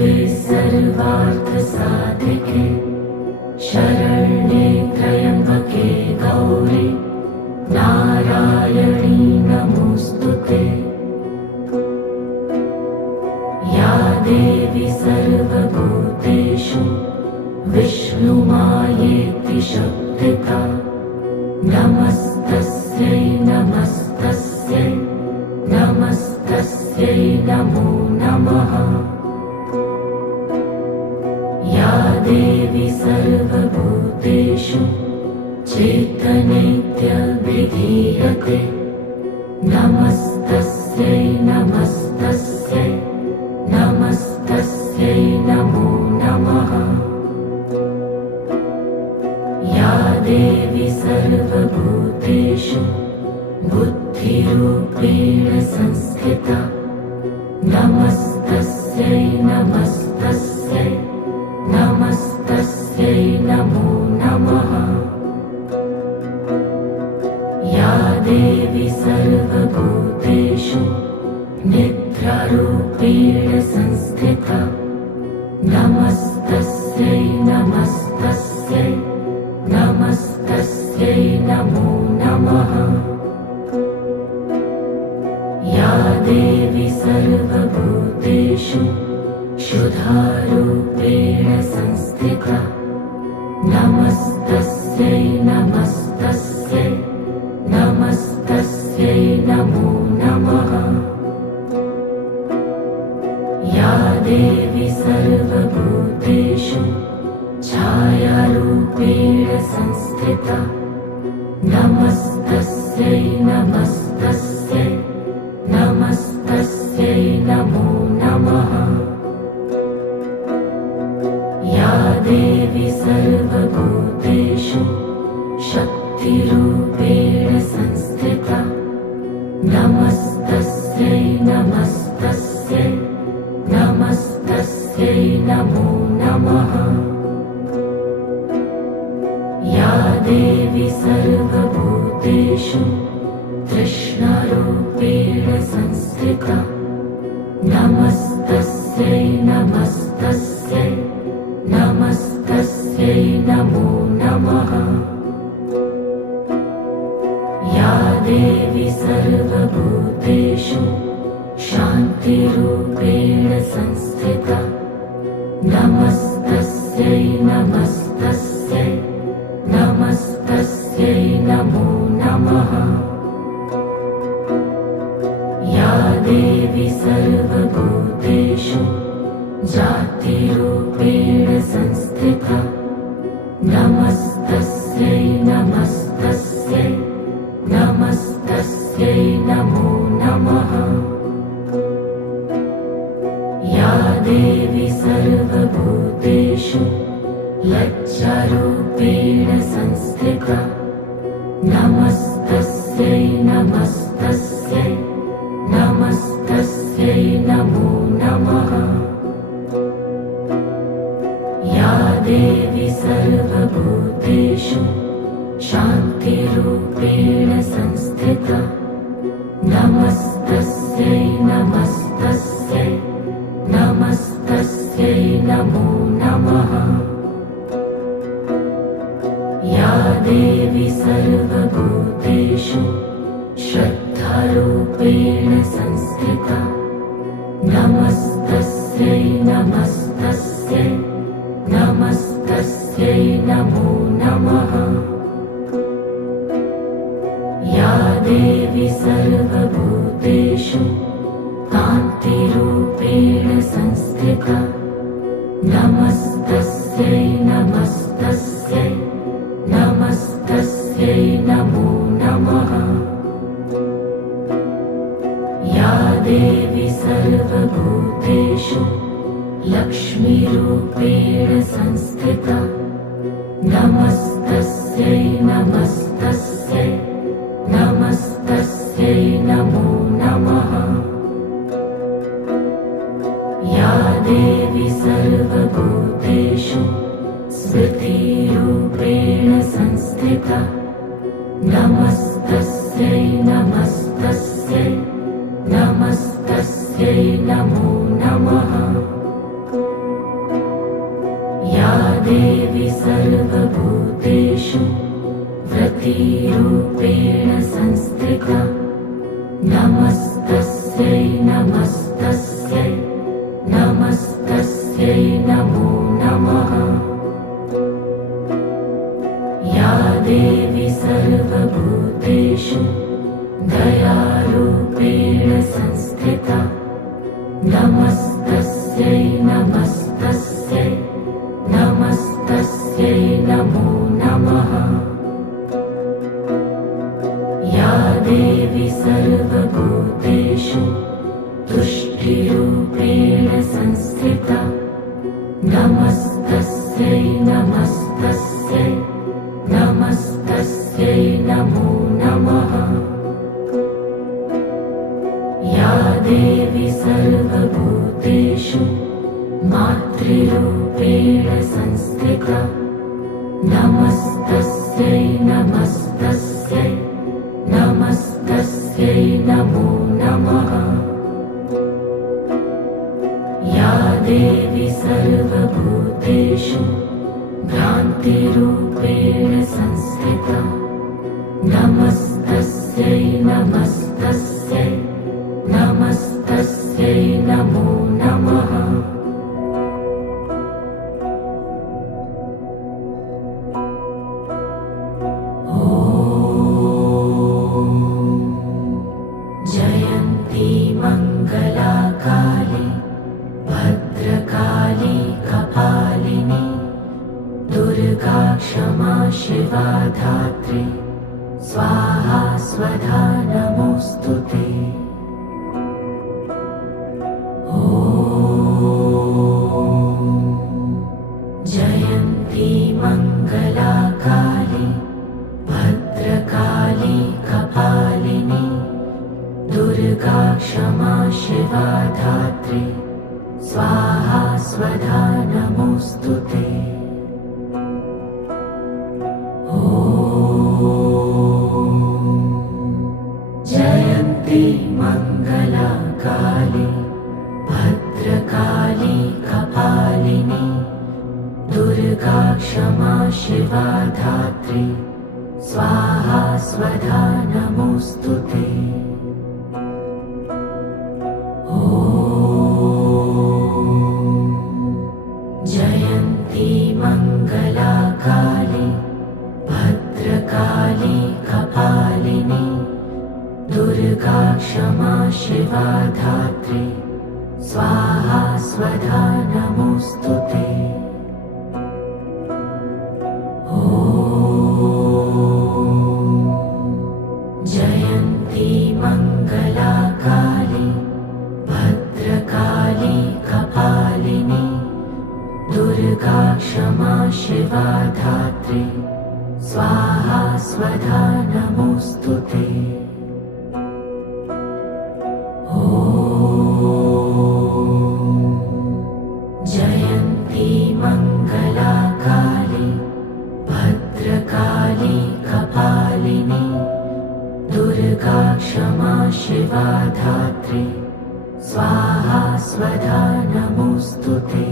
शिवे सर्वार्थसाधिके शरण्ये त्र्यम्बके गौरी नारायणी नमोऽस्तुते। या देवी सर्वभूतेषु विष्णुमायेति शब्दिता नमस्तस्यै नमस्तस्यै नमस्तस्यै नमो नमः। या देवी सर्वभूतेषु चैतन्येत्यभिधीयते नमस्तस्यै नमस्तस्यै नमस्तस्यै नमो नमः। या देवी सर्वभूतेषु बुद्धिरूपेण संस्थिता नमस्तस्यै नमस्तस्यै नमस्तस्यै नमो नमः। या देवी सर्वभूतेषु निद्रारूपेण संस्थिता नमस्तस्यै नमस्तस्यै नमस्तस्यै नमो नमः। या देवी सर्वभूतेषु क्षुधारूपेण संस्थिता नमस्तस्यै नमस्तस्यै नमस्तस्यै नमो नमः। या देवी सर्वभूतेषु छायारूपेण संस्थिता नमस्तस्यै नमस्तस्यै नमस्तस्यै नमो नमः। या देवी सर्वभूतेषु शक्तिरूपेण संस्थिता नमस्तस्यै नमस्तस्यै नमस्तस्यै नमो नमः। या देवी सर्वभूतेषु तृष्णारूपेण संस्थिता नमस्तस्यै नमस्तस्यै नमस्तस्यै नमो नमः। या देवी सर्वभूतेषु शान्तिरूपेण संस्थिता नमस्तस्यै नमस्तस्यै नमस्तस्यै नमो नमः। या देवी सर्वभूतेषु जातिरूपेण संस्थिता नमस्तस्यै नमस्तस्यै नमस्तस्यै नमो नमः। या देवी सर्वभूतेषु लज्जारूपेण संस्थिता नमस्तस्यै नमस्तस्यै नमस्तस्यै नमो नमः। या देवी सर्वभूतेषु शान्तिरूपेण संस्थिता नमस्तस्यै नमस्तस्यै नमस्तस्यै नमो नमः। या देवी सर्वभूतेषु श्रद्धारूपेण संस्थिता नमस्तस्यै नमस्तस्यै नमस्तस्यै नमो नमः। या देवी सर्वभूतेषु कान्तिरूपेण संस्थिता नमस्तस्यै नमस्तस्यै नमस्तस्यै नमो नमः। या देवी सर्वभूतेषु लक्ष्मीरूपेण संस्थिता नमस्तस्यै नमस्तस्यै नमस्तस्यै नमो नमः। या देवी सर्वभूतेषु स्मृतिरूपेण संस्थिता नमस्तस्यै नमस्तस्यै नमस्तस्यै नमो नमः। नमस्तस्यै नमस्तस्यै नमो नमः। या देवी सर्वभूतेषु दयारूपेण संस्थिता नमस्तस्यै नमस्तस्यै नमस्तस्यै नमो नमः। या देवी सर्वभूतेषु तुष्टिरूपेण संस्थिता नमस्तस्यै नमस्तस्यै नमस्तस्यै नमो नमः। या देवी सर्वभूतेषु मातृरूपेण संस्थिता नमस्तस्यै नमस्तस्यै नमस्तस्यै नमो नमः। या देवी सर्वभूतेषु भ्रान्तिरूपेण संस्थिता नमस्तस्यै नमस्तस्यै नमस्तस्यै नमो नमः। जयन्ती मङ्गला काली भद्रकाली कपालिनी दुर्गा क्षमा शिवा धात्री स्वाहा स्वधा नमोऽस्तुते। जयन्ती मङ्गला काली भद्रकाली कपालिनी दुर्गा क्षमा शिवा धात्री स्वाहा स्वधा नमोऽस्तुते। जयन्ती मङ्गला काली भद्रकाली कपालिनी दुर्गा क्षमा शिवा धात्री स्वाहा स्वधा नमोऽस्तुते। जयन्ती मङ्गला काली भद्रकाली कपालिनी दुर्गा क्षमा शिवा धात्री स्वाहा स्वधा नमोऽस्तुते। जयन्ती मङ्गला काली भद्रकाली कपालिनी दुर्गा क्षमा शिवा धात्री स्वाहा स्वधा नमोऽस्तुते। जयन्ती मङ्गला काली भद्रकाली कपालिनी दुर्गा क्षमा शिवा धात्री स्वाहा स्वधा नमोऽस्तुते।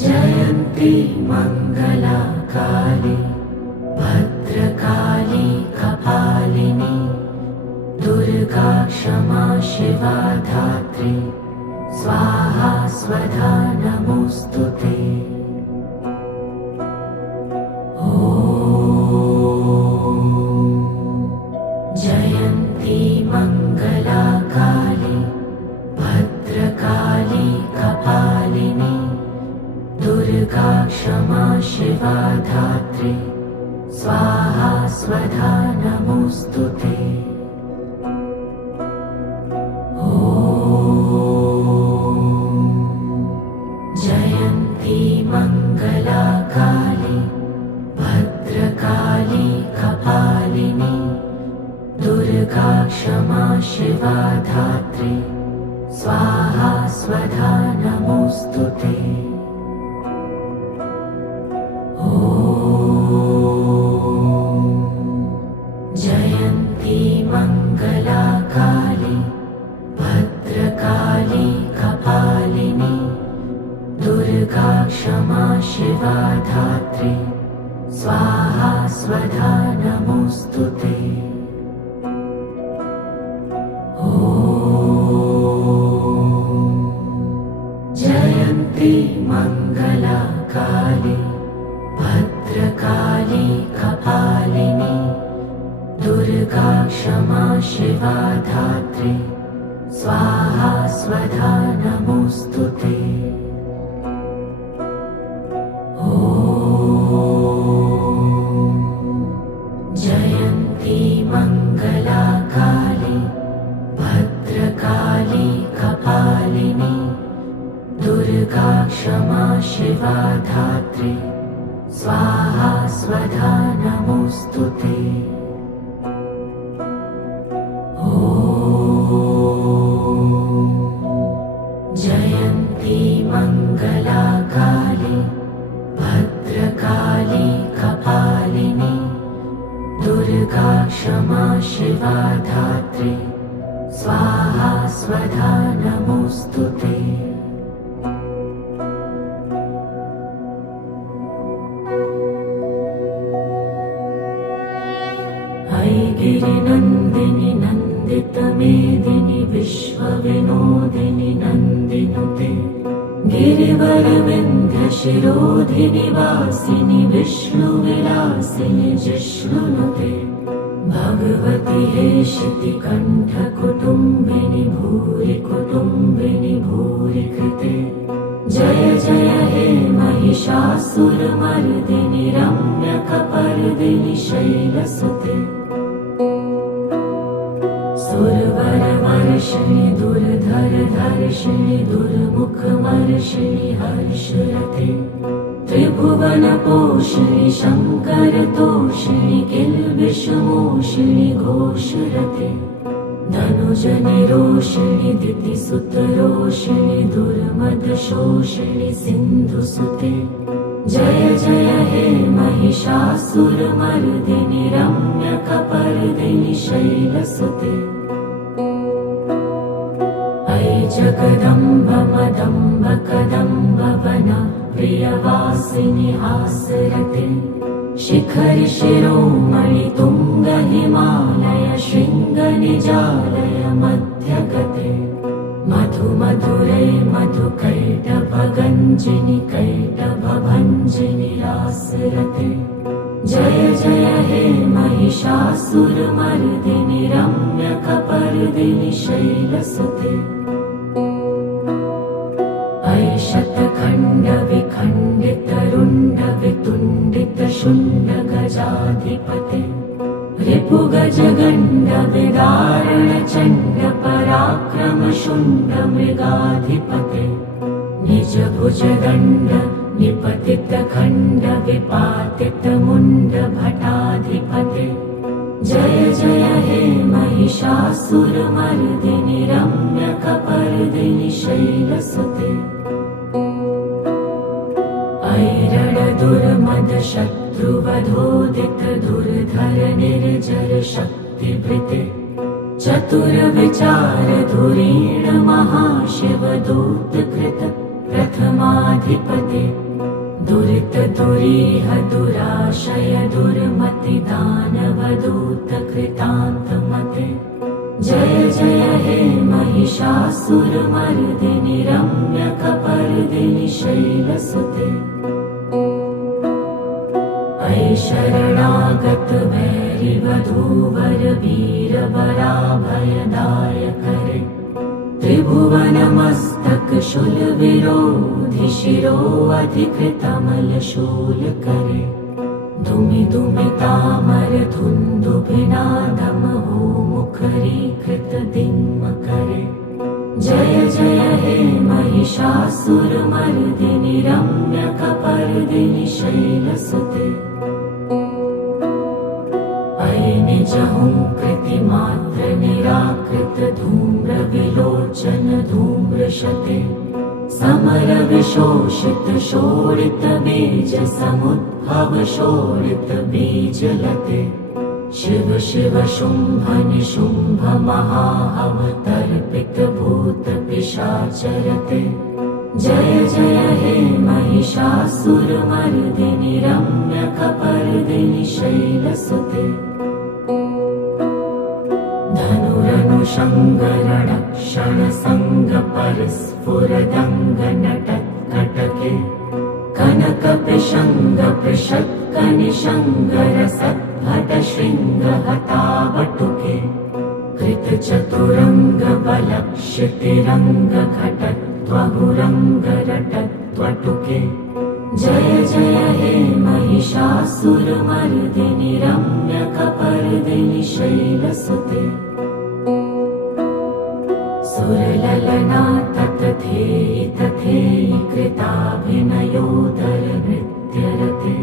जयन्ती मङ्गला काली भद्रकाली कपालिनी दुर्गा क्षमा शिवा धात्री स्वाहा स्वधा नमोऽस्तुते। जयन्ती मङ्गला काली भद्रकाली कपालिनी दुर्गा क्षमा शिवा धात्री स्वाहा स्वधा नमोऽस्तुते। जयन्ती मङ्गला काली भद्रकाली कपालिनी दुर्गा क्षमा शिवा धात्री स्वाहा स्वधा नमोऽस्तुते। जयन्ती मङ्गला काली भद्रकाली कपालिनी दुर्गा क्षमा शिवा धात्री स्वाहा स्वधा नमोऽस्तु ते। जयन्ती मङ्गला काली भद्रकाली कपालिनी दुर्गा क्षमा शिवा धात्री स्वाहा स्वधा नमोऽस्तु ते। जयन्ती मङ्गला काली भद्रकाली कपालिनी दुर्गा क्षमा शिवा धात्री स्वाहा स्वधा नमोऽस्तु ते। जयन्ती मङ्गला काली भद्रकाली कपालिनी दुर्गा क्षमा शिवा धात्री स्वाहा स्वधा नमोऽस्तु ते। गिरिनन्दिनि नन्दितमेदिनि विश्वविनोदिनि नन्दिनुते गिरिवरविन्ध्यशिरोधिनि वासिनि विष्णुविलासिनि जिष्णुनुते भगवति हेशिति कण्ठकुटुम्बिनि भूरि कुटुम्बिनि भूरि कृते जय जय हे महिषासुरमर्दिनि रम्यकपर्दिनि शैलसुते सुरवरवर्षिणि दुर्धरधर्षिणि दुर्मुखमर्षिणि हर्षरते त्रिभुवनपोषिणि शङ्करतोषिणि किल्बिषमोषिणि घोषरते धनुजनिरोषिणि दितिसुतरोषिणि दुर्मदशोषिणि सिन्धुसुते जय जय हे महिषासुरमर्दिनि रम्यकपर्दिनि शैलसुते अयि जगदम्ब मदम्ब कदम्ब वन प्रियवासिनि हासरते शिखरि शिरोमणि तुङ्ग हिमालय शृङ्ग निजालय मध्यगते मधु मधुरे मधुकैटभगञ्जिनि कैटभभञ्जिनि रासरते जय जय हे महिषासुरमर्दिनि रम्यकपर्दिनि शैलसुते अयि शतखण्डविखण्डितरुण्डवितुण्डितशुण्डगजाधिपते रिपुगजगण्डविदारणचण्ड पराक्रमशुण्डमृगाधिपते निजभुजदण्ड निपतितखण्ड विपातितमुण्डभटाधिपते जय जय हे महिषासुरमर्दिनि रम्यकपर्दिनि शैलसुते ऐरणदुर्मदशत्रुवधोदित दुर्धर निर्जर शक्तिभृते चतुरविचार धुरीण महाशिवदूतकृत प्रथमाधिपते दुरित दुरीह दुराशय दुर्मति दानवदूतकृतान्तमते जय जय हे महिषासुरमर्दिनि रम्यकपर्दिनि शैलसुते अयि शरणागत वैरिवधूवर वीरवराभयदायकरे त्रिभुवनमस्तक शूलविरोधि शिरोऽधिकृतमलशूलकरे दुमि दुमि तामर धुन्दुभिनादमहो मुखरीकृत दिङ्मकरे जय जय हे महिषासुरमर्दिनि रम्यकपर्दिनि शैलसुते अयि निजहुङ्कृतिमात्र निराकृत धूम्रविलोचन धूम्रशते समर विशोषित शोणित बीज समुद्भव शोणित बीजलते शिव शिव शुम्भ निशुम्भ महाअवतर्पित भूत पिशाचरते जय जय हे महिषासुरमर्दिनि रम्यकपर्दिनि शैलसुते धनुरनुषङ्गरणक्षणसङ्गपरिस्फुरदङ्गनटत्कटके कनकपिशङ्गपृषत्कनिशङ्गरसद्भटशृङ्गहतावटुके कृतचतुरङ्गबलक्षितिरङ्गघटत्वहुरङ्गरटत्वटुके जय जय हे महिषासुरमर्दिनि रम्यकपर्दिनि शैलसुते सुरललना ततथेयि तथेयि कृताभिनयोदरनृत्यरते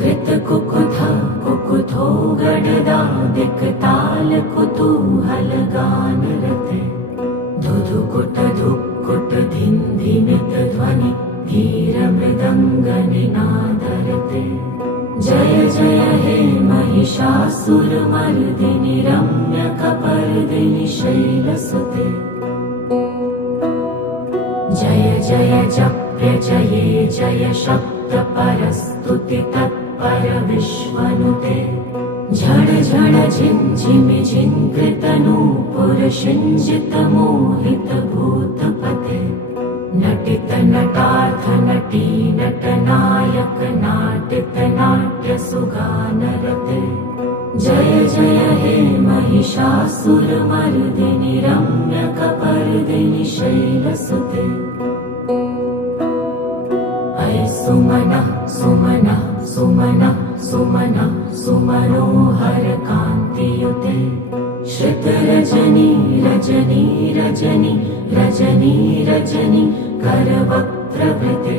कृतकुकुथा कुकुथो गडदा दिक्तालकुतूहलगानरते धुधुकुट धुक्कुट धिन्धिमितध्वनि धीरमृदङ्गनिनादरते जय जय हे महिषासुरमर्दिनि रम्यकपर्दिनि शैलसुते जय जय जप्य जये जय शब्दपरस्तुति तत्पर विश्वनुते झड झड झिञ्झिमि झिङ्कृतनूपुरशिञ्जित मोहित भूतपते नटित नटार्थ नटी नटनायक नाटित नाट्य सुगानरते जय जय हे महिषासुरमर्दिनि रम्यकपर्दिनि शैलसुते अय सुमनः सुमनः सुमनः सुमनः सुमनोहर कान्तियुते श्रितरजनी रजनी रजनी रजनी रजनी करवक्त्रवृते